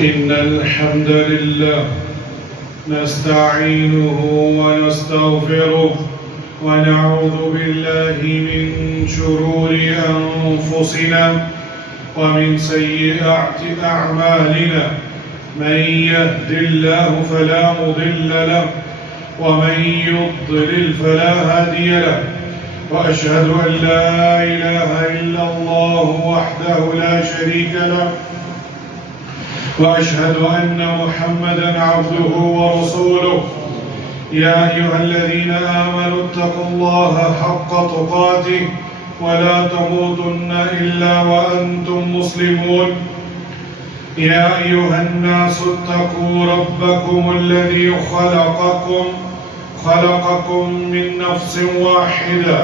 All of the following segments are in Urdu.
إن الحمد لله نستعينه ونستغفره ونعوذ بالله من شرور أنفسنا ومن سيئات أعمالنا. من يهد الله فلا مضل له ومن يضلل فلا هادي له. وأشهد أن لا إله إلا الله وحده لا شريك له وأشهد أن محمدًا عبده ورسوله. يا أيها الذين آمنوا اتقوا الله حق تقاته ولا تموتن إلا وأنتم مسلمون. يا أيها الناس اتقوا ربكم الذي خلقكم من نفس واحدة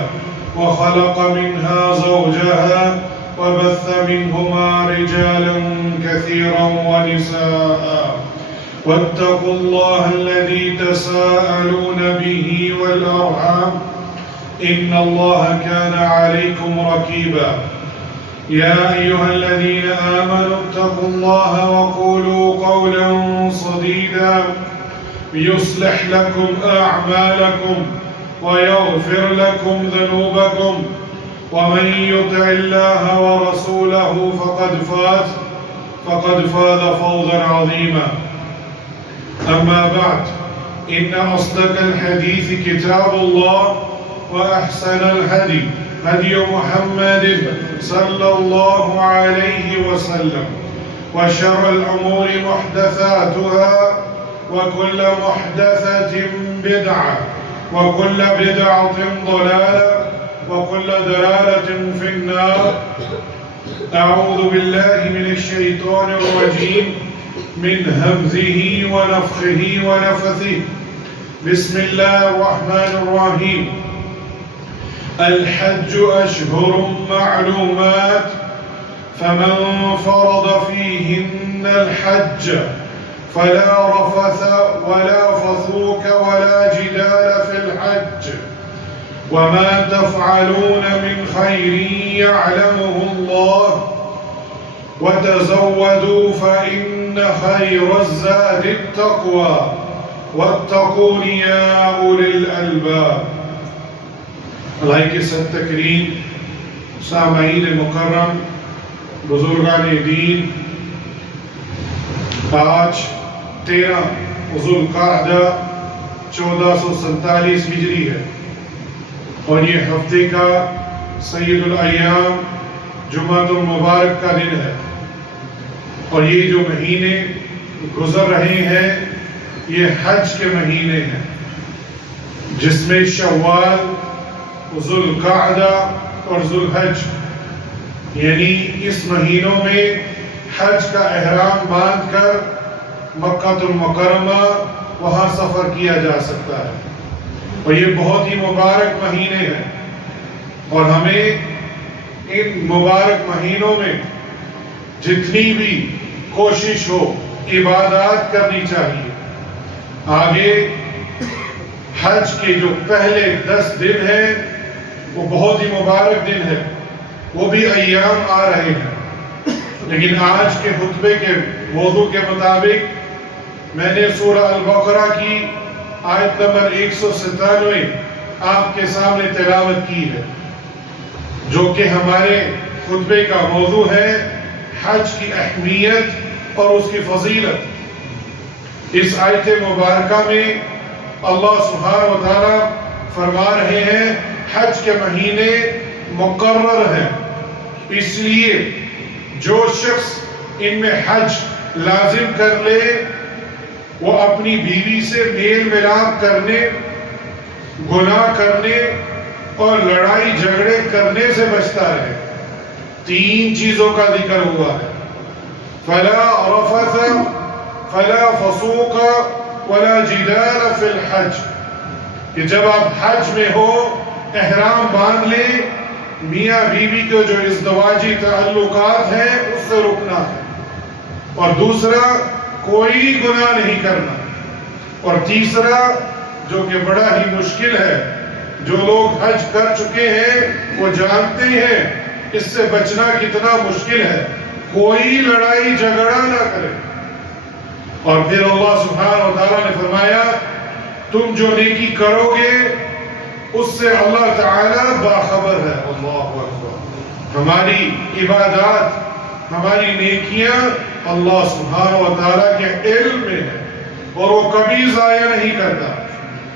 وخلق منها زوجها وبث منهما رجالا كثيرا ونساء. واتقوا الله الذي تساءلون به والأرحام إن الله كان عليكم رقيبا. يا أيها الذين آمنوا اتقوا الله وقولوا قولا سديدا يصلح لكم أعمالكم ويغفر لكم ذنوبكم ومن يطع الله ورسوله فقد فاز فوزا عظيما. أما بعد، إن أصدق الحديث كتاب الله وأحسن الهدي هدي محمد صلى الله عليه وسلم وشر الأمور محدثاتها وكل محدثة بدعة وكل بدعة ضلالة وكل ضلالة في النار. أعوذ بالله من الشيطان الرجيم من همزه ونفخه ونفثه. بسم الله الرحمن الرحيم. الحج أشهر معلومات فمن فرض فيهن الحج فلا رفث ولا فسوق ولا جدال في الحج وما تفعلون من خير يعلمه الله وتزودوا فإن خير الزاد التقوى واتقون يا أولي الألباب. اللہ کے سب تکریم سامعین مکرم، بزرگان دین، آج 13 ذو القعدہ 1447 ہجری ہے اور یہ ہفتے کا سید الایام جمعۃ المبارک کا دن ہے. اور یہ جو مہینے گزر رہے ہیں یہ حج کے مہینے ہیں، جس میں شوال، ذو القعدہ اور ذو الحج، یعنی اس مہینوں میں حج کا احرام باندھ کر مکہ المکرمہ وہاں سفر کیا جا سکتا ہے. اور یہ بہت ہی مبارک مہینے ہیں اور ہمیں ان مبارک مہینوں میں جتنی بھی کوشش ہو عبادات کرنی چاہیے. آگے حج کے جو پہلے 10 دن ہیں وہ بہت ہی مبارک دن ہے، وہ بھی ایام آ رہے ہیں. لیکن آج کے خطبے کے موضوع کے مطابق میں نے سورہ البقرہ کی آیت نمبر 197 آپ کے سامنے تلاوت کی ہے، جو کہ ہمارے خطبے کا موضوع ہے حج کی اہمیت اور اس کی فضیلت. اس آیت مبارکہ میں اللہ سبحانہ و تعالیٰ فرما رہے ہیں حج کے مہینے مقرر ہیں، اس لیے جو شخص ان میں حج لازم کر لے وہ اپنی بیوی سے میل ملاپ کرنے، گناہ کرنے اور لڑائی جھگڑے کرنے سے بچتا رہے. 3 چیزوں کا ذکر ہوا ہے: فلا رفث فلا فسوق ولا جدال فی الحج، کہ جب آپ حج میں ہو احرام باندھ لے، میاں بیوی کے جو ازدواجی تعلقات ہیں اس سے رکنا ہے. اور دوسرا، کوئی گناہ نہیں کرنا. اور تیسرا، جو کہ بڑا ہی مشکل ہے، جو لوگ حج کر چکے ہیں وہ جانتے ہیں اس سے بچنا کتنا مشکل ہے، کوئی لڑائی جھگڑا نہ کرے. اور پھر اللہ سبحانہ و تعالیٰ نے فرمایا تم جو نیکی کرو گے اس سے اللہ تعالیٰ باخبر ہے. اللہ اکبر. ہماری عبادات، ہماری نیکیاں اللہ سبحانہ و تعالیٰ کے علم میں ہے اور وہ کبھی ضائع نہیں کرتا.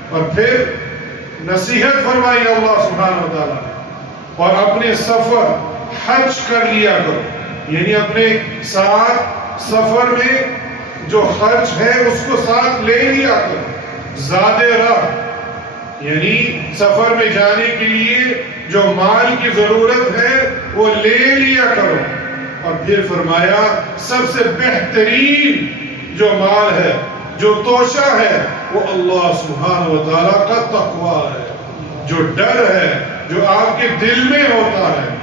اور پھر نصیحت فرمائی اللہ سبحانہ و تعالیٰ نے، اور اپنے سفر حج کر لیا کرو، یعنی اپنے ساتھ سفر میں جو خرچ ہے اس کو ساتھ لے لیا کرو. زاد راہ یعنی سفر میں جانے کے لیے جو مال کی ضرورت ہے وہ لے لیا کرو. اور پھر فرمایا سب سے بہترین جو مال ہے، جو توشہ ہے، وہ اللہ سبحانہ و تعالیٰ کا تقویٰ ہے، جو ڈر ہے جو آپ کے دل میں ہوتا ہے.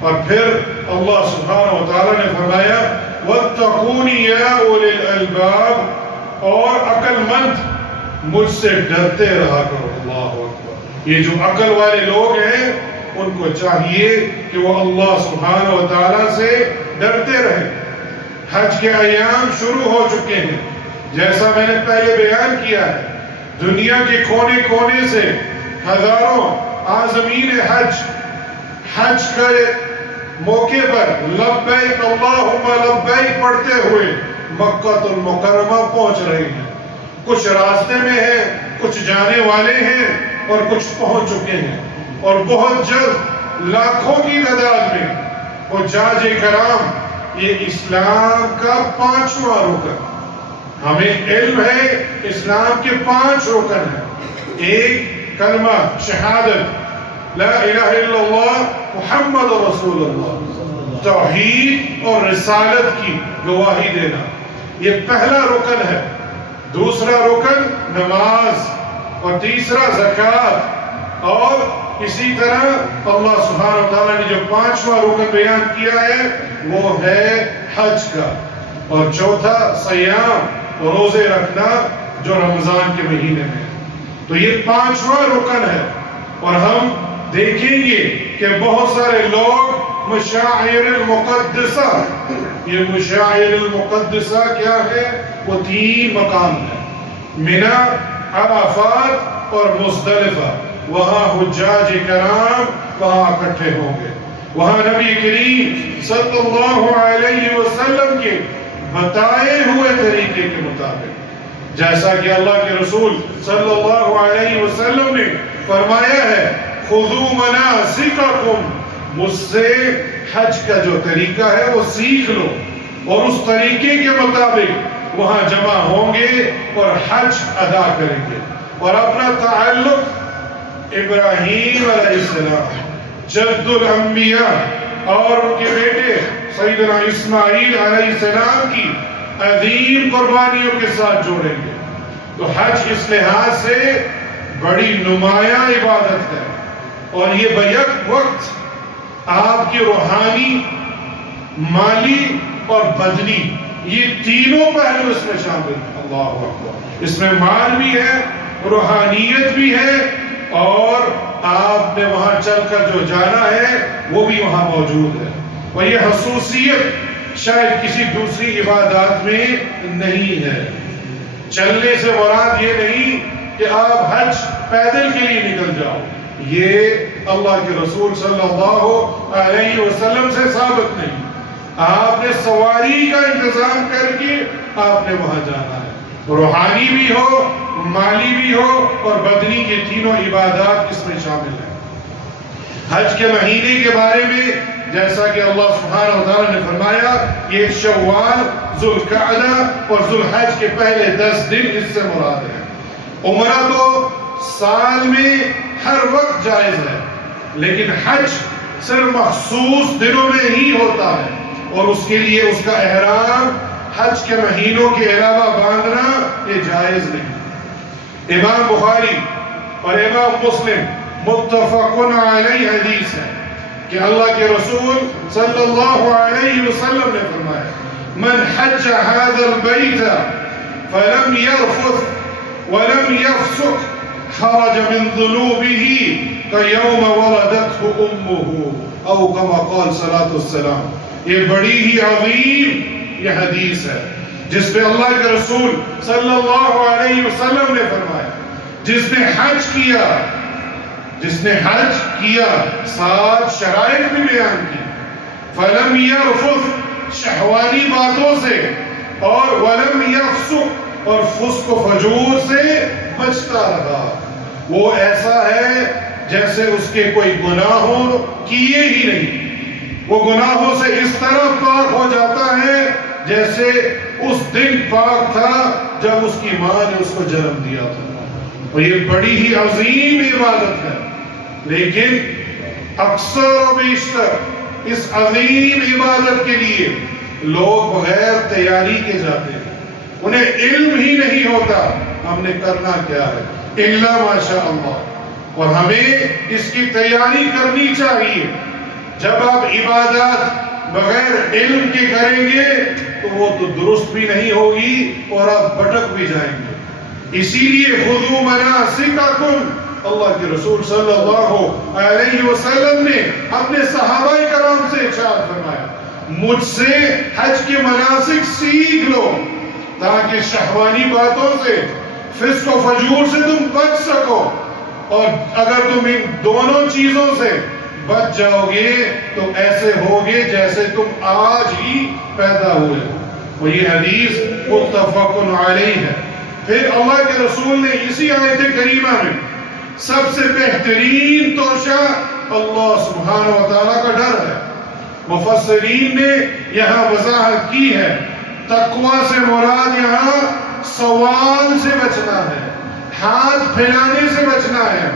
اور پھر اللہ سبحانہ و تعالیٰ نے فرمایا وَاتَّقُونِ يَا أُولِي الْأَلْبَابِ، اور عقل مند مجھ سے ڈرتے رہا کرو. اللہ اکبر. یہ جو عقل والے لوگ ہیں ان کو چاہیے کہ وہ اللہ سبحانہ و تعالیٰ سے ڈرتے رہیں. حج کے ایام شروع ہو چکے ہیں، جیسا میں نے پہلے بیان کیا ہے. دنیا کے کونے کونے سے ہزاروں عازمین حج کے موقع پر لبیک اللہم لبیک پڑھتے ہوئے مکہ المکرمہ پہنچ رہے ہیں. کچھ راستے میں ہیں، کچھ جانے والے ہیں اور کچھ پہنچ چکے ہیں. اور بہت جلد لاکھوں کی تعداد میں حجاج کرام. یہ اسلام کا 5واں رکن. ہمیں علم ہے اسلام کے 5 رکن ہیں. ایک کلمہ شہادت لا الہ الا اللہ محمد رسول اللہ، توحید اور رسالت کی گواہی دینا، یہ پہلا رکن ہے. دوسرا رکن نماز، اور تیسرا زکوٰۃ. اور اسی طرح اللہ سبحانہ و تعالیٰ نے جو 5واں رکن بیان کیا ہے وہ ہے حج کا. اور چوتھا سیام، روزے رکھنا جو رمضان کے مہینے میں. تو یہ 5واں رکن ہے. اور ہم دیکھیں گے کہ بہت سارے لوگ مشاعر المقدسہ، یہ مشاعر المقدسہ کیا ہے؟ وہ 3 مقام ہیں، منی، عرفات اور مزدلفہ. وہاں حجاج کرام وہاں اکٹھے ہوں گے. وہاں نبی کریم صلی اللہ علیہ وسلم کے بتائے ہوئے طریقے کے مطابق، جیسا کہ اللہ کے رسول صلی اللہ علیہ وسلم نے فرمایا ہے خُذُوا مَنَاسِكَكُمْ، مجھ سے حج کا جو طریقہ ہے وہ سیکھ لو. اور اس طریقے کے مطابق وہاں جمع ہوں گے اور حج ادا کریں گے. اور اپنا تعلق ابراہیم علیہ السلام جد الانبیاء اور ان کے بیٹے سیدنا اسماعیل علیہ السلام کی عظیم قربانیوں کے ساتھ جوڑیں گے. تو حج اس لحاظ سے بڑی نمایاں عبادت ہے، اور یہ بیک وقت آپ کی روحانی، مالی اور بدنی، یہ تینوں پہلو اس میں شامل ہیں. اللہ اکبر. اس میں مال بھی ہے، روحانیت بھی ہے، اور آپ نے وہاں چل کر جو جانا ہے وہ بھی وہاں موجود ہے. اور یہ خصوصیت شاید کسی دوسری عبادات میں نہیں ہے. چلنے سے مراد یہ نہیں کہ آپ حج پیدل کے لیے نکل جاؤ، یہ اللہ کے رسول صلی اللہ علیہ وسلم سے ثابت نہیں. آپ نے سواری کا انتظام کر کے آپ نے وہاں جانا ہے. روحانی بھی ہو، مالی بھی ہو اور بدنی، یہ تینوں عبادات اس میں شامل ہیں. حج کے مہینے کے بارے میں جیسا کہ اللہ سبحانہ و تعالیٰ نے فرمایا یہ شوال، ذوالقعدہ اور ذوالحج کے پہلے 10 دن اس سے مراد ہے. عمرہ تو سال میں ہر وقت جائز ہے، لیکن حج صرف مخصوص دنوں میں ہی ہوتا ہے، اور اس کے لیے اس کا احرام حج کے مہینوں کے علاوہ باندھنا یہ جائز نہیں. امام بخاری اور امام مسلم متفق علیہ حدیث ہے کہ اللہ کے رسول صلی اللہ علیہ وسلم نے فرمایا من حج هذا البيت فلم يرفث ولم يفسق خرج من ذنوبه كيوم ولدته امه او كما قال صلاة السلام. یہ بڑی ہی عظیم یہ حدیث ہے جس پہ اللہ کے رسول صلی اللہ علیہ وسلم نے فرمایا جس نے حج کیا 7 شرائط بھی بیان کی. فَلَمْ يَرْفُثْ شہوانی باتوں سے اور وَلَمْ يَفْسُقْ اور فسق و فجور سے بچتا رہا. وہ ایسا ہے جیسے اس کے کوئی گناہوں کیے ہی نہیں. وہ گناہوں سے اس طرح پاک ہو جاتا ہے جیسے اس دن پاک تھا جب اس کی ماں نے اس کو جنم دیا تھا. اور یہ بڑی ہی عظیم عبادت ہے، لیکن اکثر و بیشتر اس عظیم عبادت کے لیے لوگ بغیر تیاری کے جاتے ہیں. انہیں علم ہی نہیں ہوتا ہم نے کرنا کیا ہے الا ماشاء اللہ. اور ہمیں اس کی تیاری کرنی چاہیے. جب آپ عبادات بغیر علم کے کریں گے تو وہ تو درست بھی نہیں ہوگی اور آپ بھٹک بھی جائیں گے. اسی لیے خذوا مناسککم، اللہ کے رسول صلی اللہ علیہ وسلم نے اپنے صحابہ کرام سے ارشاد فرمایا مجھ سے حج کے مناسک سیکھ لو تاکہ شہوانی باتوں سے فسق و فجور سے تم بچ سکو. اور اگر تم ان دونوں چیزوں سے بچ جاؤ گے تو ایسے ہوگے جیسے تم آج ہی پیدا ہوئے ہو. اور یہ حدیث متفق علیہ ہے. پھر اللہ کے رسول نے اسی آیت کریمہ میں سب سے بہترین توشہ اللہ سبحانہ و تعالیٰ کا ڈر ہے. مفسرین نے یہاں وضاحت کی ہے تقوی سے مراد یہاں سوال سے بچنا ہے، ہاتھ پھیلانے سے بچنا ہے.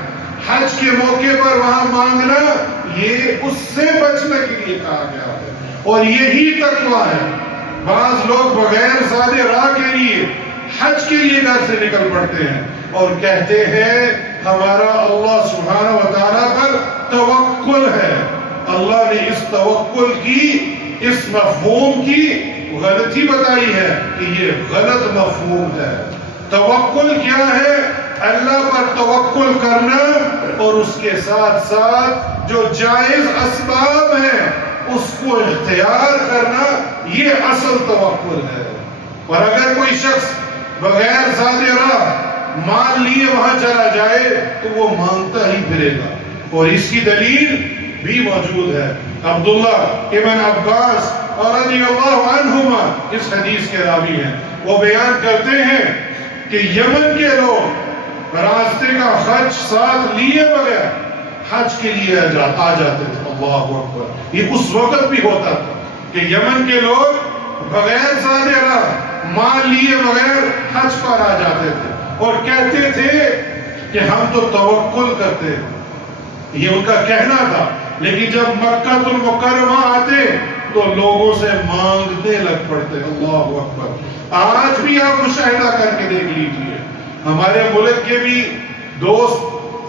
حج کے موقع پر وہاں مانگنا یہ اس سے بچنے کے لیے کہا گیا ہے اور یہی تقوی ہے. بعض لوگ بغیر زیادہ راہ کے لیے حج کے لیے گھر سے نکل پڑتے ہیں اور کہتے ہیں ہمارا اللہ سبحانہ و تعالیٰ پر توکل ہے. اللہ نے اس توکل کی، اس مفہوم کی غلطی بتائی ہے کہ یہ غلط مفہوم ہے. توکل کیا ہے؟ اللہ پر توکل کرنا اور اس کے ساتھ ساتھ جو جائز اسباب ہیں اس کو اختیار کرنا، یہ اصل توکل ہے. اور اگر کوئی شخص بغیر زیادہ راہ مان لیے وہاں چلا جائے تو وہ مانگتا ہی پھرے گا. اور اس کی دلیل بھی موجود ہے. عبداللہ ابن عباس رضی اللہ عنہما اس حدیث کے راوی ہیں. وہ بیان کرتے ہیں کہ یمن کے لوگ راستے کا خرچ ساتھ لیے بغیر حج کے لیے آ جاتے تھے. اللہ اکبر. یہ اس وقت بھی ہوتا تھا کہ یمن کے لوگ بغیر زیادہ راہ مان لیے بغیر حج پر آ جاتے تھے اور کہتے تھے کہ ہم تو توکل کرتے ہیں. یہ ان کا کہنا تھا. لیکن جب مکہ المکرمہ آتے تو لوگوں سے مانگنے لگ پڑتے. اللہ اکبر. آج بھی آپ مشاہدہ کر کے دیکھ لیجئے، ہمارے ملک کے بھی دوست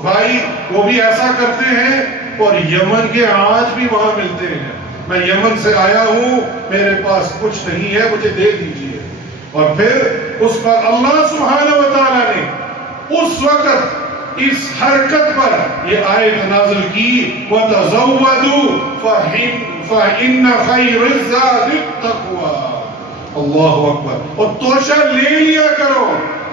بھائی وہ بھی ایسا کرتے ہیں اور یمن کے آج بھی وہاں ملتے ہیں. میں یمن سے آیا ہوں، میرے پاس کچھ نہیں ہے، مجھے دے دیجئے. اور پھر اس پر اللہ سبحانہ و تعالیٰ نے اس وقت اس حرکت پر یہ آیت نازل کی وَتَزَوَّدُوا فَإِنَّ خَيْرَ الزَّادِ التَّقْوَىٰ. اللہ اکبر. اور توشہ لے لیا کرو،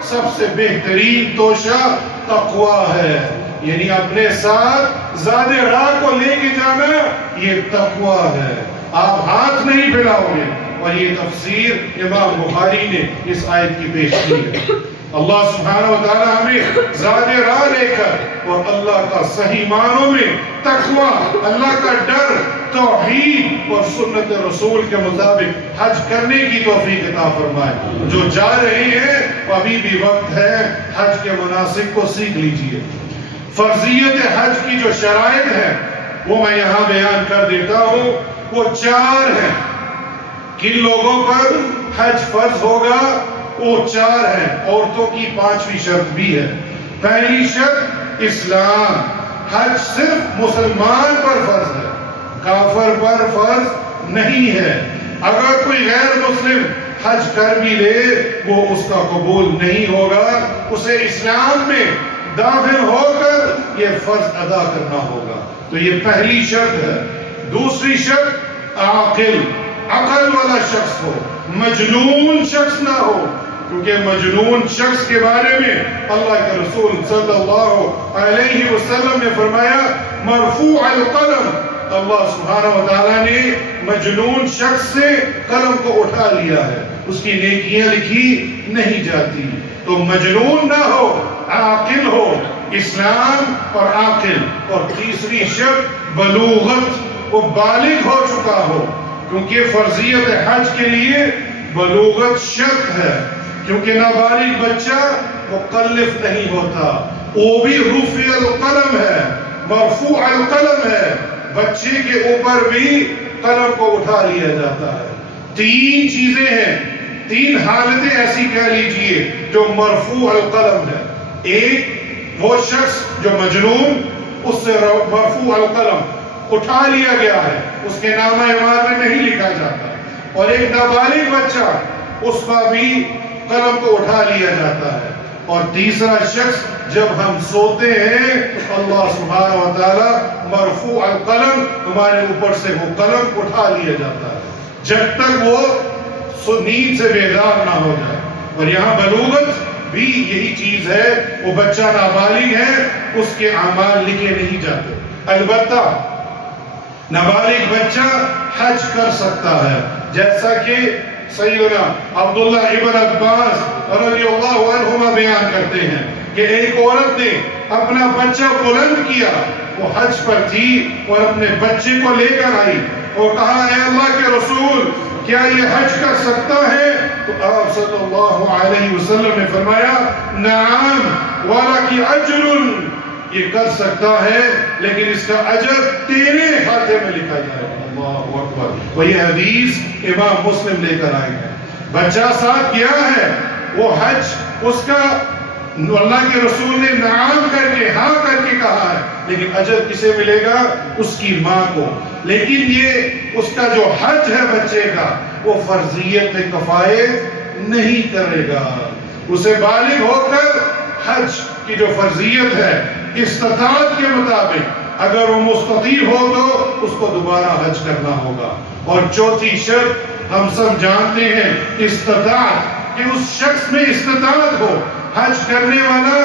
سب سے بہترین توشہ تقویٰ ہے. یعنی اپنے ساتھ زیادہ راہ کو لے کے جانا یہ تقویٰ ہے. آپ ہاتھ نہیں پھیلاؤ گے. اور یہ تفسیر امام بخاری نے اس آیت کی پیش کی ہے. اللہ سبحانہ و تعالی ہمیں زیادہ راہ لے کر اور اللہ کا صحیح معنوں میں تقوی، اللہ کا ڈر، توحید اور سنت رسول کے مطابق حج کرنے کی توفیق عطا فرمائے. جو جا رہے ہیں ابھی بھی وقت ہے، حج کے مناسک کو سیکھ لیجئے. فرضیت حج کی جو شرائط ہے وہ میں یہاں بیان کر دیتا ہوں. وہ 4 ہیں. کن لوگوں پر حج فرض ہوگا؟ وہ 4 ہیں. عورتوں کی 5ویں شرط بھی ہے. پہلی شرط اسلام. حج صرف مسلمان پر فرض ہے، کافر پر فرض نہیں ہے. اگر کوئی غیر مسلم حج کر بھی لے وہ اس کا قبول نہیں ہوگا. اسے اسلام میں داخل ہو کر یہ فرض ادا کرنا ہوگا. تو یہ پہلی شرط ہے. دوسری شرط عاقل، عقل والا شخص ہو. مجنون شخص نہ ہو، کیونکہ مجنون شخص کے بارے میں اللہ کے رسول صلی اللہ علیہ وسلم نے فرمایا مرفوع القلم، اللہ سبحانہ وتعالیٰ نے مجنون شخص سے قلم کو اٹھا لیا ہے، اس کی نیکیاں لکھی نہیں جاتی۔ تو مجنون نہ ہو، عاقل ہو، اسلام اور عاقل۔ اور تیسری شرط بلوغت، وہ بالغ ہو چکا ہو، کیونکہ فرضیت حج کے لیے بلوغت شرط ہے، کیونکہ نابالغ بچہ مکلف نہیں ہوتا، وہ بھی رفع القلم ہے، مرفوع القلم ہے، بچے کے اوپر بھی قلم کو اٹھا لیا جاتا ہے۔ تین چیزیں ہیں، تین حالتیں ایسی کہہ لیجئے جو مرفوع القلم ہے۔ ایک وہ شخص جو مجنون، اس سے مرفوع القلم اٹھا لیا گیا ہے، اس کے نامہ اعمال میں نہیں لکھا جاتا، اور ایک نابالغ بچہ، اس کا بھی قلم کو اٹھا لیا جاتا ہے۔ اور تیسرا شخص جب ہم سوتے ہیں اللہ سبحانہ وتعالیٰ مرفوع القلم، ہمارے اوپر سے وہ قلم اٹھا لیا جاتا ہے جب تک وہ نیند سے بیدار نہ ہو جائے۔ اور یہاں بلوغت بھی یہی چیز ہے، وہ بچہ نابالغ ہے، اس کے اعمال لکھے نہیں جاتے۔ البتہ نابالغ بچہ حج کر سکتا ہے، جیسا کہ سیدنا عبداللہ ابن عباس رضی اللہ عنہما بیان کرتے ہیں کہ ایک عورت نے اپنا بچہ بلند کیا، وہ حج پر تھی اور اپنے بچے کو لے کر آئی اور کہا اے اللہ کے رسول کیا یہ حج کر سکتا ہے؟ تو آپ صلی اللہ علیہ وسلم نے فرمایا نعم وَلَكِ أَجْرٌ، یہ کر سکتا ہے لیکن اس کا اجر تیرے ہاتھے میں لکھا جائے گا۔ اللہ اکبر۔ وہ یہ حدیث امام مسلم لے کر آئے ہیں۔ بچہ ساتھ کیا ہے، وہ حج اس کا اللہ کے رسول نے نعام کر کے، ہاں کر کے کہا ہے، لیکن اجر کسے ملے گا؟ اس کی ماں کو۔ لیکن یہ اس کا جو حج ہے بچے کا، وہ فرضیت میں کفایت نہیں کرے گا۔ اسے بالغ ہو کر حج کی جو فرضیت ہے استطاعت کے مطابق، اگر وہ مستطیع ہو تو اس کو دوبارہ حج کرنا ہوگا۔ اور چوتھی شرط ہم سب جانتے ہیں استطاعت، کہ اس شخص میں استطاعت ہو، حج کرنے والا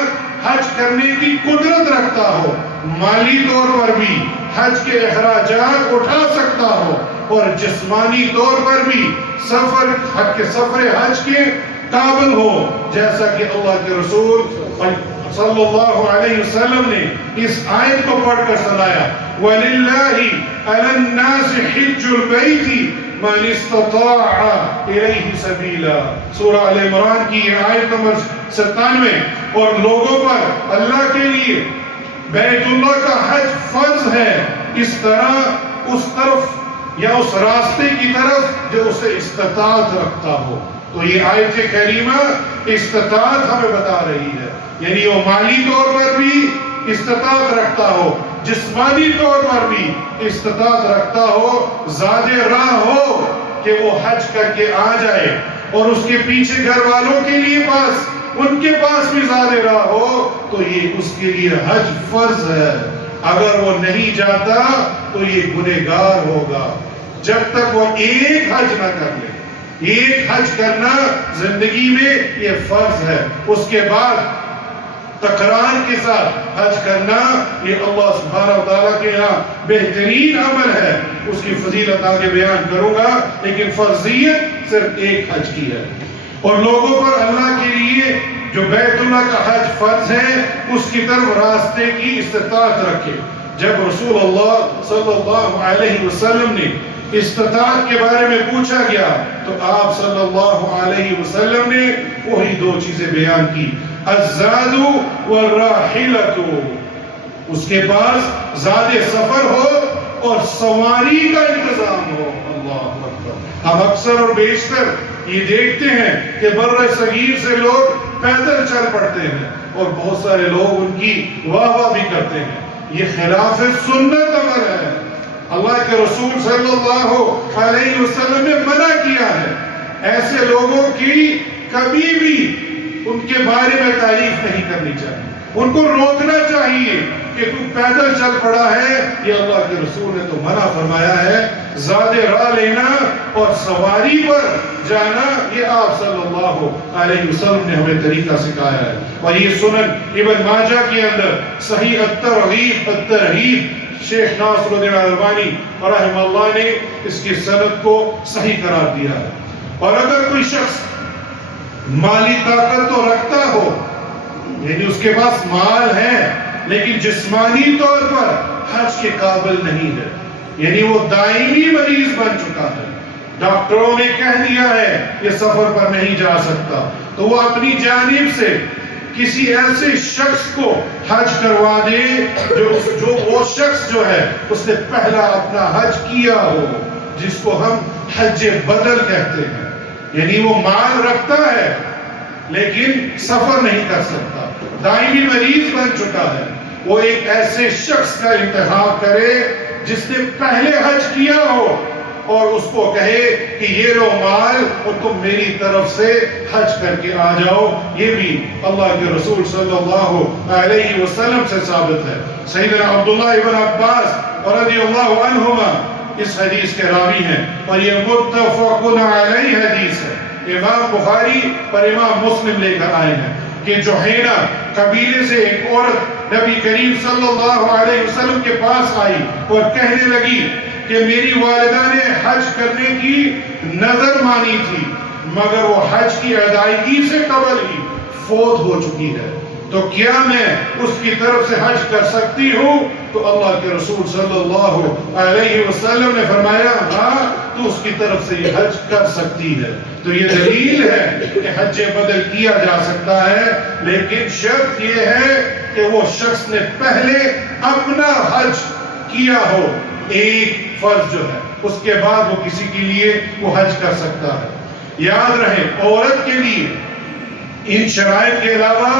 حج کرنے کی قدرت رکھتا ہو، مالی طور پر بھی حج کے اخراجات اٹھا سکتا ہو، اور جسمانی طور پر بھی سفر حج کے قابل ہو، جیسا کہ اللہ کے رسول صلی اللہ علیہ وسلم نے اس آیت کو پڑھ کر سنایا وَلِلَّهِ عَلَى النَّاسِ حِجُّ الْبَيْتِ مَنِ اسْتَطَاعَ إِلَيْهِ سَبِيلًا، سورہ آل عمران کی یہ آیت نمبر 97۔ اور لوگوں پر اللہ کے لیے بیت اللہ کا حج فرض ہے، اس طرح اس طرف یا اس راستے کی طرف جو اسے استطاعت رکھتا ہو۔ تو یہ آیت کریمہ استطاعت ہمیں بتا رہی ہے، یعنی وہ مالی طور پر بھی استطاعت رکھتا ہو، جسمانی طور پر بھی استطاعت رکھتا ہو، زیادہ راہ ہو کہ وہ حج کر کے آ جائے، اور اس کے پیچھے گھر والوں کے لیے ان کے پاس بھی زیادہ راہ ہو، تو یہ اس کے لیے حج فرض ہے۔ اگر وہ نہیں جاتا تو یہ گنہگار ہوگا، جب تک وہ ایک حج نہ کر لے۔ ایک حج کرنا زندگی میں یہ فرض ہے، اس کے بعد تکرار کے ساتھ حج کرنا یہ اللہ سبحانہ وتعالیٰ کے یہاں بہترین عمل ہے۔ اس کی فضیلت آگے بیان کروں گا، لیکن فرضیت صرف ایک حج کی ہے۔ اور لوگوں پر اللہ کے لیے جو بیت اللہ کا حج فرض ہے، اس کی طرف راستے کی استطاعت رکھے۔ جب رسول اللہ صلی اللہ علیہ وسلم نے استطاعت کے بارے میں پوچھا گیا تو آپ صلی اللہ علیہ وسلم نے وہی دو چیزیں بیان کی، الزاد والراحلۃ، اس کے پاس زاد سفر ہو اور سواری کا انتظام ہو۔ اللہ اکبر۔ ہم اکثر اور بیشتر یہ دیکھتے ہیں کہ بر صغیر سے لوگ پیدل چل پڑتے ہیں، اور بہت سارے لوگ ان کی واہ واہ بھی کرتے ہیں۔ یہ خلاف سنت عمل ہے، اللہ کے رسول صلی اللہ علیہ وسلم نے منع کیا ہے۔ ایسے لوگوں کی کبھی بھی ان کے بارے میں تعریف نہیں کرنی چاہیے، ان کو روکنا چاہیے، کہ تو پیدل چل پڑا ہے، یہ اللہ کے رسول نے تو منع فرمایا ہے۔ زاد راہ لینا اور سواری پر جانا، یہ آپ صلی اللہ علیہ وسلم نے ہمیں طریقہ سکھایا ہے۔ اور یہ سنن ابن ماجہ کے اندر صحیح الترغیب شیخ ناصر الدین الالبانی رحمہ اللہ نے اس کی سند کو صحیح قرار دیا ہے۔ اور اگر کوئی شخص مالی طاقت تو رکھتا ہو، یعنی اس کے پاس مال ہے لیکن جسمانی طور پر حج کے قابل نہیں ہے، یعنی وہ دائمی مریض بن چکا ہے، ڈاکٹروں نے کہہ دیا ہے یہ سفر پر نہیں جا سکتا، تو وہ اپنی جانب سے کسی ایسے شخص کو حج کروا دے جو وہ شخص جو ہے اس نے پہلا اپنا حج کیا ہو، جس کو ہم حج بدل کہتے ہیں، یعنی وہ مال رکھتا ہے لیکن سفر نہیں کر سکتا، دائمی مریض بن چکا ہے، وہ ایک ایسے شخص کا انتخاب کرے جس نے پہلے حج کیا ہو اور اس کو کہے کہ یہ لو مال اور تم میری طرف سے حج کر کے آ جاؤ۔ یہ بھی اللہ کے رسول صلی اللہ علیہ وسلم سے ثابت ہے۔ سیدنا عبداللہ ابن عباس رضی اللہ عنہما اس حدیث کے راوی ہیں اور یہ متفق علیہ حدیث ہے۔ امام بخاری اور امام مسلم لے کر آئے ہیں کہ جوہینہ قبیلے سے ایک عورت نبی کریم صلی اللہ علیہ وسلم کے پاس آئی اور کہنے لگی کہ میری والدہ نے حج کرنے کی نظر مانی تھی مگر وہ حج کی ادائیگی سے قبل ہی فوت ہو چکی ہے، تو کیا میں اس کی طرف سے حج کر سکتی ہوں؟ تو اللہ کے رسول صلی اللہ علیہ وسلم نے فرمایا ہاں تو اس کی طرف سے یہ حج کر سکتی ہے۔ تو یہ دلیل ہے کہ حج بدل کیا جا سکتا ہے، لیکن شرط یہ ہے کہ وہ شخص نے پہلے اپنا حج کیا ہو، ایک فرض جو ہے، اس کے بعد وہ کسی کے لیے وہ حج کر سکتا ہے۔ یاد رہے عورت کے لیے ان شرائط کے علاوہ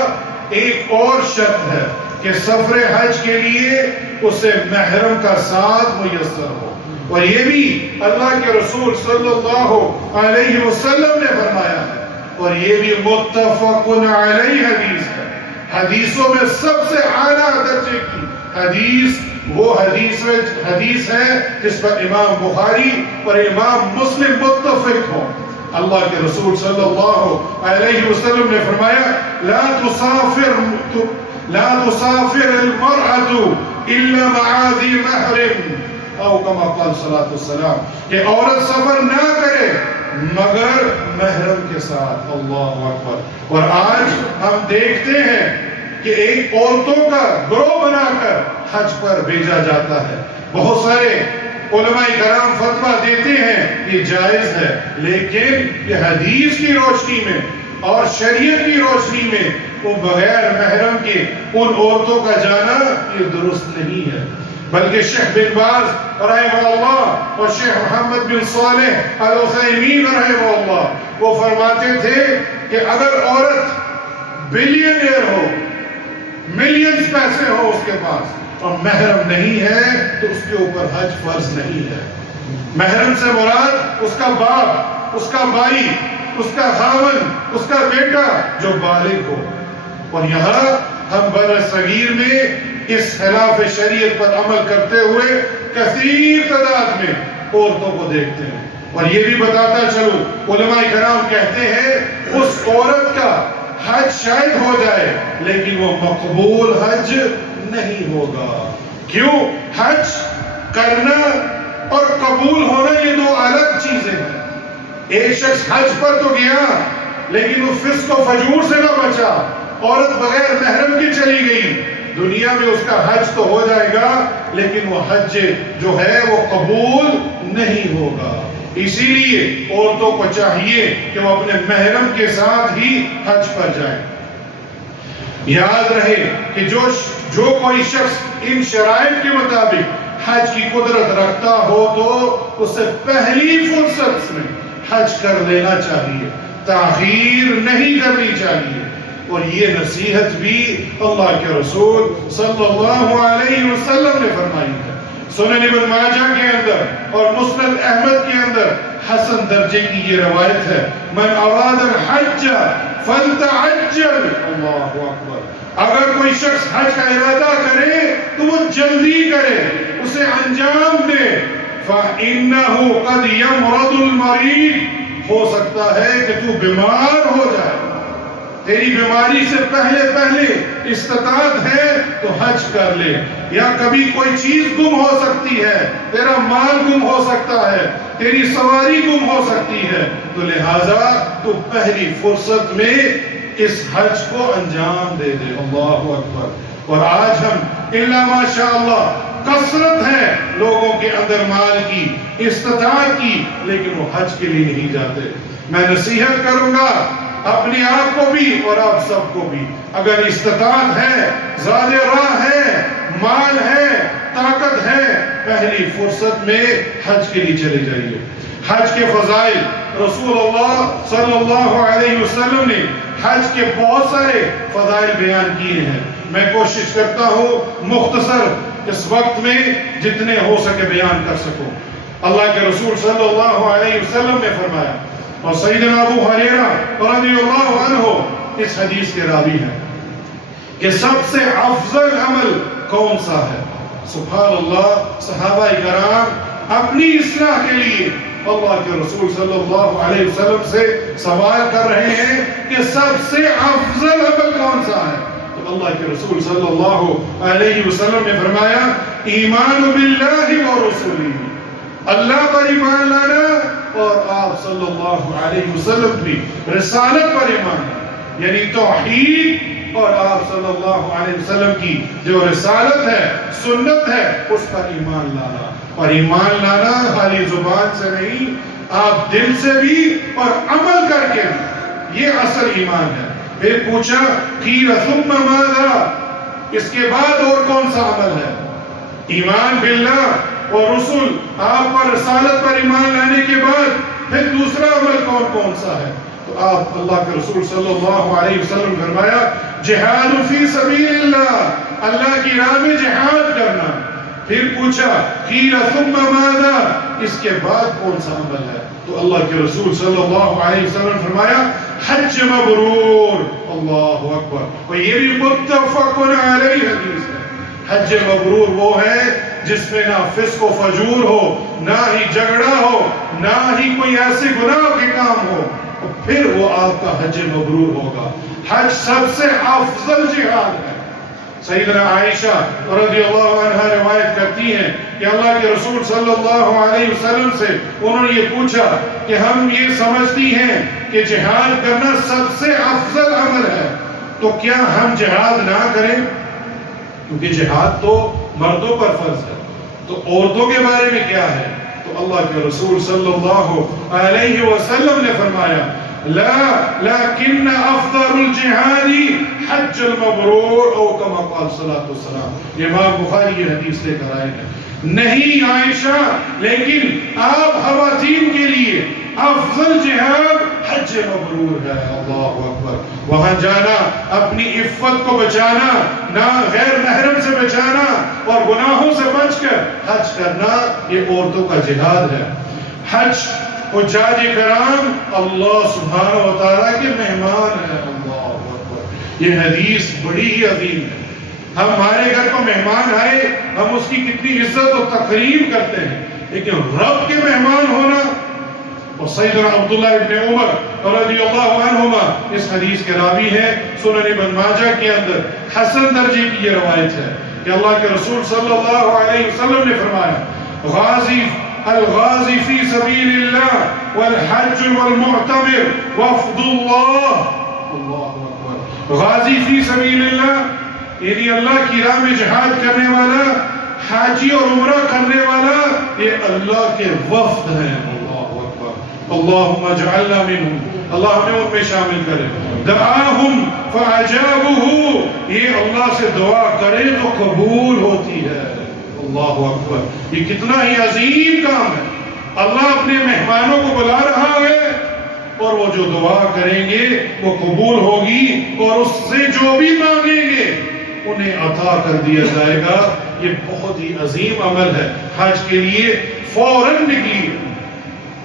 ایک اور شرط ہے کہ سفر حج کے لیے اسے محرم کا ساتھ میسر ہو، اور یہ بھی اللہ کے رسول صلی اللہ علیہ وسلم نے فرمایا ہے، اور یہ بھی متفق علیہ حدیث ہے۔ حدیثوں میں سب سے اعلیٰ درجے کی حدیث وہ حدیث ہے جس پر امام بخاری اور امام مسلم متفق ہوں۔ اللہ کے رسول صلی اللہ علیہ وسلم نے فرمایا لا تسافر المرأة الا مع ذی محرم، او کما قال صلی اللہ علیہ وسلم، کہ عورت سفر نہ کرے مگر محرم کے ساتھ۔ اللہ اکبر۔ اور آج ہم دیکھتے ہیں کہ ایک عورتوں کا گروہ بنا کر حج پر بھیجا جاتا ہے۔ بہت سارے علماء کرام فتویٰ دیتے ہیں یہ جائز ہے، لیکن یہ حدیث کی روشنی میں اور شریعت کی روشنی میں وہ بغیر محرم کے ان عورتوں کا جانا یہ درست نہیں ہے، بلکہ شیخ بن باز رحمہ اللہ اور شیخ محمد بن صالح العثیمین رحمہ اللہ وہ فرماتے تھے کہ اگر عورت بلینئر ہو، ملینز پیسے ہو اس کے پاس اور محرم نہیں ہے تو اس کے اوپر حج فرض نہیں ہے۔ محرم سے مراد اس کا باپ، اس کا بھائی، اس کا خاوند، اس کا بیٹا جو بالغ ہو۔ اور یہاں ہم بر صغیر میں اس خلاف شریعت پر عمل کرتے ہوئے کثیر تعداد میں عورتوں کو دیکھتے ہیں۔ اور یہ بھی بتاتا چلو علماء کرام کہتے ہیں اس عورت کا حج شاید ہو جائے لیکن وہ مقبول حج نہیں ہوگا۔ کیوں؟ حج کرنا اور قبول ہونا یہ دو الگ چیزیں ہیں۔ ایک شخص حج پر تو گیا لیکن وہ فسق و فجور سے نہ بچا، عورت بغیر محرم کی چلی گئی، دنیا میں اس کا حج تو ہو جائے گا لیکن وہ حج جو ہے وہ قبول نہیں ہوگا۔ اسی لیے عورتوں کو چاہیے کہ وہ اپنے محرم کے ساتھ ہی حج پر جائیں۔ یاد رہے کہ جو کوئی شخص ان شرائط کے مطابق حج کی قدرت رکھتا ہو تو اسے پہلی فرصت میں حج کر لینا چاہیے، تاخیر نہیں کرنی چاہیے۔ اور یہ نصیحت بھی اللہ کے رسول صلی اللہ علیہ وسلم نے فرمائی ہے۔ سنن ابن ماجہ کے اندر اور مسند احمد کے اندر حسن درجے کی یہ روایت ہے، من اراد الحج فلتعجل، اللہ اکبر، اگر کوئی شخص حج کا ارادہ کرے تو وہ جلدی کرے، اسے انجام دے، فَإِنَّهُ قَدْ يَمْرَضُ الْمَرِيض، ہو سکتا ہے کہ تو بیمار ہو جائے، تیری بیماری سے پہلے استطاعت ہے تو حج کر لے، یا کبھی کوئی چیز گم ہو سکتی ہے، تیرا مال گم ہو سکتا ہے، تیری سواری گم ہو سکتی ہے، تو لہٰذا تو پہلی فرصت میں اس حج کو انجام دے دے، اللہ اکبر۔ اور آج ہم الا ماشاءاللہ کثرت ہے لوگوں کے اندر مال کی، استطاعت کی، لیکن وہ حج کے لیے نہیں جاتے۔ میں نصیحت کروں گا اپنے آپ کو بھی اور آپ سب کو بھی، اگر استطاعت ہے، زیادہ راہ ہے، مال ہے، طاقت ہے، پہلی فرصت میں حج کے لیے چلے جائیے۔ حج کے فضائل، رسول اللہ صلی اللہ علیہ وسلم نے حج کے بہت سارے فضائل بیان کیے ہیں، میں کوشش کرتا ہوں مختصر اس وقت میں جتنے ہو سکے بیان کر سکوں۔ اللہ کے رسول صلی اللہ علیہ وسلم نے فرمایا، اور سیدنا ابو ہریرہ رضی اللہ عنہ اس حدیث کے راوی ہیں، کہ سب سے افضل عمل کون سا ہے؟ سبحان اللہ، صحابہ کرام اپنی اصلاح کے لیے اللہ کے رسول صلی اللہ علیہ وسلم سے سوال کر رہے ہیں کہ سب سے افضل عمل کون سا ہے؟ تو اللہ کے رسول صلی اللہ علیہ وسلم نے فرمایا، ایمان باللہ و رسولہ، اللہ پر ایمان لانا، اور آپ صلی اللہ علیہ وسلم کی رسالت پر ایمان لانا، یعنی توحید اور آپ صلی اللہ علیہ وسلم کی جو رسالت ہے، سنت ہے، اس پر ایمان لانا۔ اور ایمان لانا خالی زبان سے نہیں، آپ دل سے بھی اور عمل کر کے بھی، یہ اصل ایمان ہے۔ پھر پوچھا قیل ثم ماذا، اس کے بعد اور کون سا عمل ہے؟ ایمان باللہ اور رسول، آپ پر رسالت پر ایمان لانے کے بعد پھر دوسرا عمل کون سا ہے؟ تو آپ اللہ کے رسول صلی اللہ علیہ وسلم نے فرمایا، جہاد فی سبیل اللہ، اللہ کی راہ میں جہاد کرنا۔ پھر پوچھا قیل ثم ماذا، اس کے بعد کون سا عمل ہے؟ تو اللہ کے رسول صلی اللہ علیہ وسلم نے فرمایا، حج مبرور، اللہ اکبر۔ اور یہ بھی متفق علیہ حدیث ہے۔ حج مبرور وہ ہے جس میں نہ فسق و فجور ہو، نہ ہی جھگڑا ہو، نہ ہی کوئی ایسے گناہ کے کام ہو، پھر وہ آپ کا حج مبرور ہوگا۔ حج سب سے افضل جہاد ہے۔ سیدنا عائشہ رضی اللہ عنہ روایت کرتی ہیں کہ اللہ کے رسول صلی اللہ علیہ وسلم سے انہوں نے یہ پوچھا کہ ہم یہ سمجھتی ہیں کہ جہاد کرنا سب سے افضل عمل ہے، تو کیا ہم جہاد نہ کریں؟ کیونکہ جہاد تو مردوں پر فرض ہے، تو عورتوں کے بارے میں کیا ہے؟ تو اللہ کے رسول صلی اللہ علیہ وسلم نے فرمایا، لا لیکن افضل الجہاد حج المبرور، او کما قال صلی اللہ علیہ وسلم۔ امام بخاری یہ حدیث لے کر آئے ہیں، نہیں عائشہ، لیکن آپ خواتین کے لیے افضل جہاد حج مبرور ہے، اللہ اکبر۔ وہاں جانا، اپنی عفت کو بچانا، نہ غیر محرم سے بچانا اور گناہوں سے بچ کر حج کرنا، یہ عورتوں کا جہاد ہے۔ حج حجاج کرام اللہ سبحانہ و تعالیٰ کے مہمان ہیں، اللہ اکبر۔ یہ حدیث بڑی ہی عظیم ہے۔ ہم ہمارے گھر کو مہمان آئے، ہم اس کی کتنی عزت و تکریم کرتے ہیں، لیکن رب کے مہمان ہونا، اور سیدنا عبداللہ ابن عمر رضی اللہ عنہما اس حدیث کے راوی ہیں، سنن ابن ماجہ کے اندر حسن درجے کی یہ روایت ہے کہ اللہ کے رسول صلی اللہ علیہ وسلم نے فرمایا، الغازی فی سبیل اللہ والحج والمعتمر وفد اللہ، اللہ اکبر۔ غازی فی سبیل اللہ یعنی اللہ کی راہ میں جہاد کرنے والا، حاجی اور عمرہ کرنے والا، یہ اللہ کے وفد ہیں، اللہ اکبر۔ اللہم اجعلنا منہم، اللہ ہمیں ان میں شامل کرے۔ دعاہم فاجابوہ، یہ اللہ سے دعا کرے تو قبول ہوتی ہے، اللہ اکبر۔ یہ کتنا ہی عظیم کام ہے، اللہ اپنے مہمانوں کو بلا رہا ہے، اور وہ جو دعا کریں گے وہ قبول ہوگی، اور اس سے جو بھی مانگیں گے انہیں عطا کر دیا جائے گا۔ یہ بہت ہی عظیم عمل ہے۔ حج کے لیے فوراً نکلیے،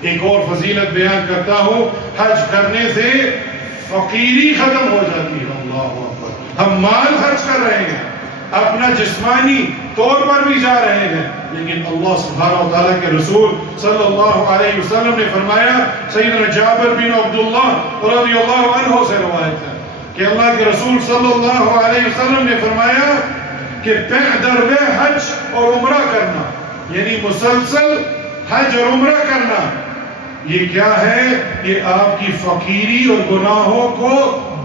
ایک اور فضیلت بیان کرتا ہوں، حج کرنے سے فقیری ختم ہو جاتی ہے۔ اللہ اکبر، ہم مال خرچ کر رہے ہیں، اپنا جسمانی طور پر بھی جا رہے ہیں، لیکن اللہ سبحانہ و تعالیٰ کے رسول صلی اللہ علیہ وسلم نے فرمایا، سیدنا جابر بن عبداللہ رضی اللہ عنہ سے روایت ہے کہ اللہ کے رسول صلی اللہ علیہ وسلم نے فرمایا کہ در میں حج اور عمرہ کرنا، یعنی مسلسل حج اور عمرہ کرنا، یہ کیا ہے؟ یہ آپ کی فقیری اور گناہوں کو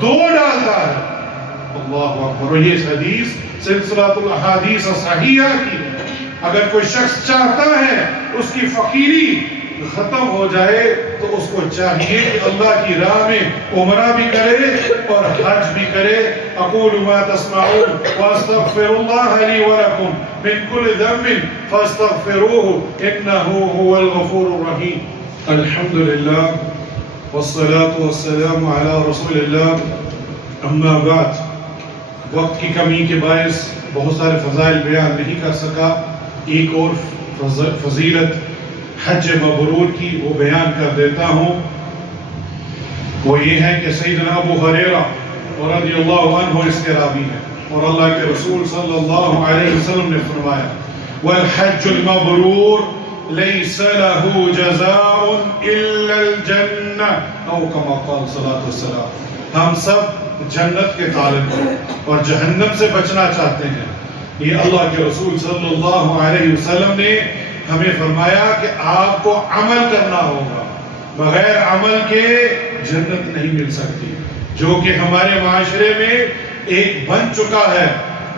دو ڈالتا ہے۔ اللہ اکبر۔ اور یہ حدیث سلسلۃ الاحادیث صحیحہ کی ہے۔ اگر کوئی شخص چاہتا ہے اس کی فقیری ختم ہو جائے تو اس کو چاہیے کہ اللہ کی راہ میں عمرہ بھی کرے اور حج بھی کرے۔ اقول ما تسمعون واستغفر الله لي ولكم من كل ذنب فاستغفروه انه هو الغفور الرحيم۔ الحمد للہ والصلاة والسلام علی رسول اللہ، اما بعد۔ وقت کی کمی کے باعث بہت سارے فضائل بیان نہیں کر سکا۔ ایک اور فضیلت حج مبرور کی وہ بیان کر دیتا ہوں، وہ یہ ہے کہ سیدنا ابو ہریرہ رضی اللہ عنہ اس کے راوی ہیں، اور اللہ کے رسول صلی اللہ علیہ وسلم نے فرمایا، والحج المبرور ليس له جزاء إلا الجنة او كما قال صلی اللہ علیہ وسلم۔ ہم سب جنت کے طالب ہیں اور جہنم سے بچنا چاہتے ہیں۔ یہ اللہ کے رسول صلی اللہ علیہ وسلم نے ہمیں فرمایا کہ آپ کو عمل کرنا ہوگا، بغیر عمل کے جنت نہیں مل سکتی، جو کہ ہمارے معاشرے میں ایک بن چکا ہے۔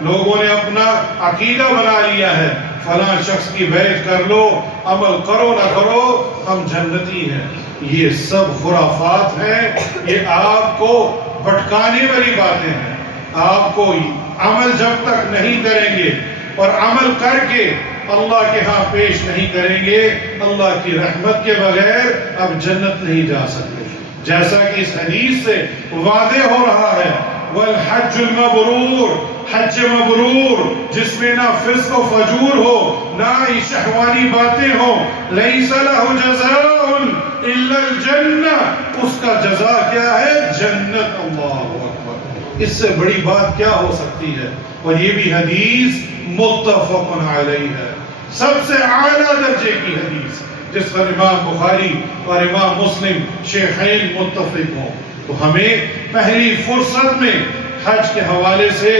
لوگوں نے اپنا عقیدہ بنا لیا ہے، فلاں شخص کی بیعت کر لو، عمل کرو نہ کرو ہم جنتی ہیں۔ یہ سب خرافات ہیں، یہ آپ کو بھٹکانے والی باتیں ہیں۔ آپ کو عمل جب تک نہیں کریں گے اور عمل کر کے اللہ کے ہاں پیش نہیں کریں گے، اللہ کی رحمت کے بغیر اب جنت نہیں جا سکتے، جیسا کہ اس حدیث سے واضح ہو رہا ہے۔ والحج المبرور، حج مبرور جس میں نہ فسق و فجور ہو، نہ ہی شہوانی باتیں ہوں، لیس لہ جزاء الا الجنہ، اس کا جزا کیا ہے؟ جنت۔ اللہ اکبر، اس سے بڑی بات کیا ہو سکتی ہے؟ اور یہ بھی حدیث متفق علیہ ہے، سب سے اعلیٰ درجے کی حدیث، جس پر امام بخاری اور امام مسلم شیخین متفق ہوں۔ تو ہمیں پہلی فرصت میں حج کے حوالے سے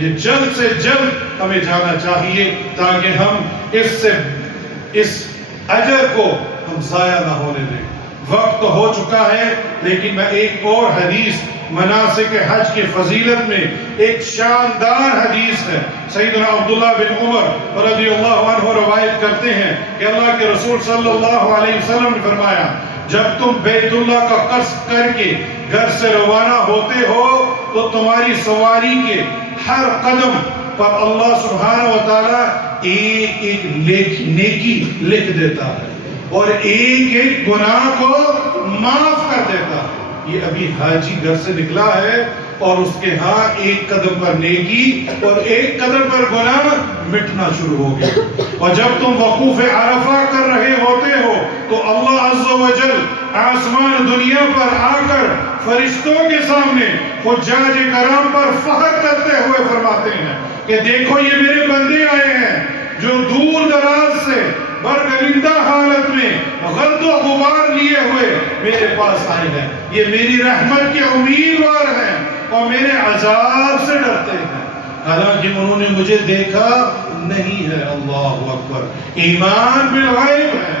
یہ جلد سے جلد ہمیں جانا چاہیے، تاکہ ہم اس اجر کو ہم ضائع نہ ہونے دیں۔ وقت تو ہو چکا ہے، لیکن میں ایک اور حدیث مناسک حج کی فضیلت میں ایک شاندار حدیث ہے۔ سیدنا عبداللہ بن عمر رضی اللہ عنہ روایت کرتے ہیں کہ اللہ کے رسول صلی اللہ علیہ وسلم نے فرمایا، جب تم بیت اللہ کا قصد کر کے گھر سے روانہ ہوتے ہو تو تمہاری سواری کے ہر قدم پر اللہ سبحانہ و تعالیٰ ایک ایک نیکی لکھ دیتا ہے اور ایک ایک گناہ کو معاف کر دیتا ہے۔ یہ ابھی حاجی گھر سے نکلا ہے اور اس کے ہاں ایک قدم پر نیکی اور ایک قدم پر گناہ مٹنا شروع ہو گیا۔ اور جب تم وقوف عرفہ کر رہے ہوتے ہو تو اللہ عز و جل آسمان دنیا پر آ کر فرشتوں کے سامنے حجاج کرام پر فخر کرتے ہوئے فرماتے ہیں کہ دیکھو یہ میرے بندے آئے ہیں جو دور دراز سے برگزیدہ حالت میں غرد و غبار لیے ہوئے میرے پاس آئے ہیں، یہ میری رحمت کے امیدوار ہیں اور میرے عذاب سے ڈرتے ہیں، حالانکہ انہوں نے مجھے دیکھا نہیں ہے۔ اللہ اکبر، ایمان بالغیب ہے،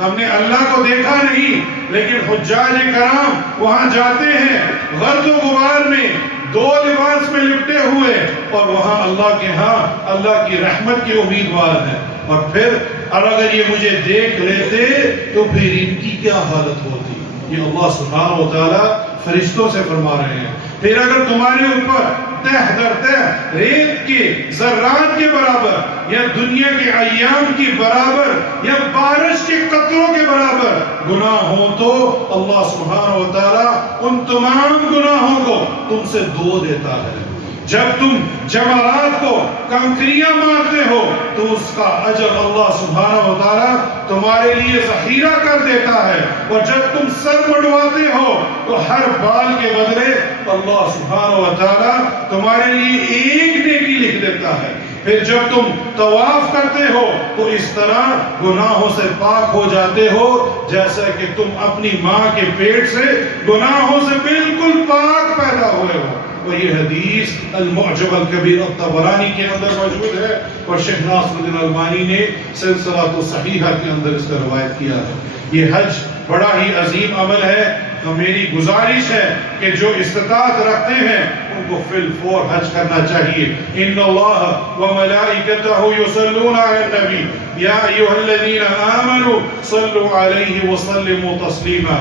ہم نے اللہ کو دیکھا نہیں، لیکن حجاج کرام وہاں جاتے ہیں غرد و غبار میں، دو لباس میں لپٹے ہوئے، اور وہاں اللہ کے ہاں اللہ کی رحمت کے امیدوار ہیں۔ اور پھر اگر یہ مجھے دیکھ لیتے تو پھر ان کی کیا حالت ہوتی؟ یہ اللہ سبحانہ و تعالیٰ فرشتوں سے فرما رہے ہیں۔ پھر اگر تمہارے اوپر تہ در تہ ریت کے ذرات کے برابر یا دنیا کے ایام کی برابر یا بارش کے قطروں کے برابر گناہ ہو تو اللہ سبحانہ و تعالیٰ ان تمام گناہوں کو تم سے دھو دیتا ہے۔ جب تم جمرات کو کنکریاں مارتے ہو تو اس کا اجر اللہ سبحانہ و تعالیٰ تمہارے لیے ذخیرہ کر دیتا ہے، اور جب تم سر مڈواتے ہو تو ہر بال کے بدلے اللہ سبحانہ و تعالیٰ تمہارے لیے ایک نیکی لکھ دیتا ہے۔ پھر جب تم طواف کرتے ہو تو اس طرح گناہوں سے پاک ہو جاتے ہو جیسا کہ تم اپنی ماں کے پیٹ سے گناہوں سے بالکل پاک پیدا ہوئے ہو۔ اور یہ حدیث المعجم الکبیر الطبرانی کے اندر موجود ہے، اور شیخ ناصر الدین البانی نے سلسلہ صحیحہ کے اندر اس کا روایت کیا ہے۔ یہ حج بڑا ہی عظیم عمل ہے، تو میری گزارش ہے کہ جو استطاعت رکھتے ہیں ان کو فی الفور حج کرنا چاہیے۔ ان اللہ وملائکتہ یصلون علی النبی یا ایھا الذین آمنوا صلوا علیہ وسلموا تسلیما۔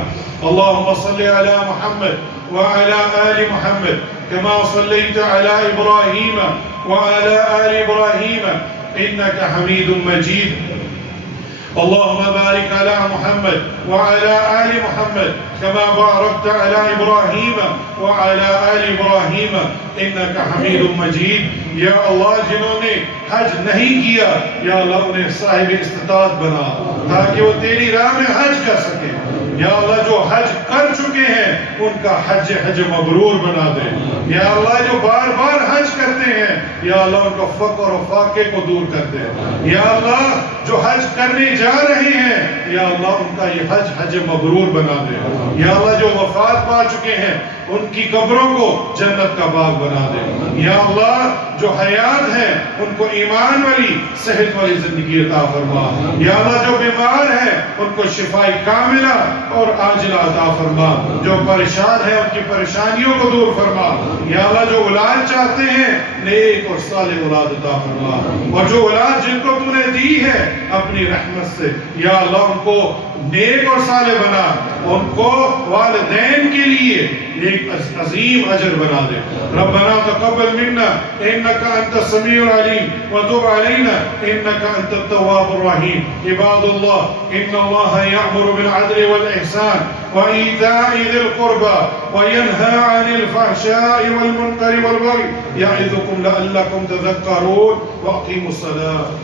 اللهم صل علی محمد وعلى آل محمد كما صليت على إبراهيم وعلى آل إبراهيم إنك حميد مجيد۔ اللهم بارك على محمد وعلى آل محمد كما باركت على إبراهيم وعلى آل إبراهيم إنك حميد مجيد۔ یا اللہ جنہوں نے حج نہیں کیا، یا اللہ انہیں صاحب استطاعت بنا تاکہ وہ تیری راہ میں حج کر سکیں۔ یا اللہ جو حج کر چکے ہیں ان کا حج مبرور بنا دے۔ یا اللہ جو بار بار حج کرتے ہیں، یا اللہ ان کا فقر و فاقے کو دور کر دے۔ یا اللہ جو حج کرنے جا رہے ہیں، یا اللہ ان کا یہ حج مبرور بنا دے۔ یا اللہ جو وفات پا چکے ہیں ان کی قبروں کو جنت کا باغ بنا دے۔ یا اللہ جو حیات ہیں ان کو ایمان والی صحت والی زندگی عطا فرما۔ یا اللہ جو بیمار ہیں ان کو شفاء کاملہ اور عاجلہ عطا فرما۔ جو پریشان ہیں ان کی پریشانیوں کو دور فرما۔ یا اللہ جو اولاد چاہتے ہیں نیک اور صالح اولاد عطا فرما، اور جو اولاد جن کو تو نے دی ہے اپنی رحمت سے، یا اللہ ان کو نیک اور صالح بنا، ان کو والدین کے لیے ایک عظیم اجر بنا دے۔ ربنا تقبل منا انك انت السميع العليم وتب علينا انك انت التواب الرحيم۔ عباد الله ان الله يأمر بالعدل والإحسان وإيتاء ذي القربى وينهى عن الفحشاء والمنكر والبغي يعظكم لعلكم تذكرون وأقيموا الصلاة۔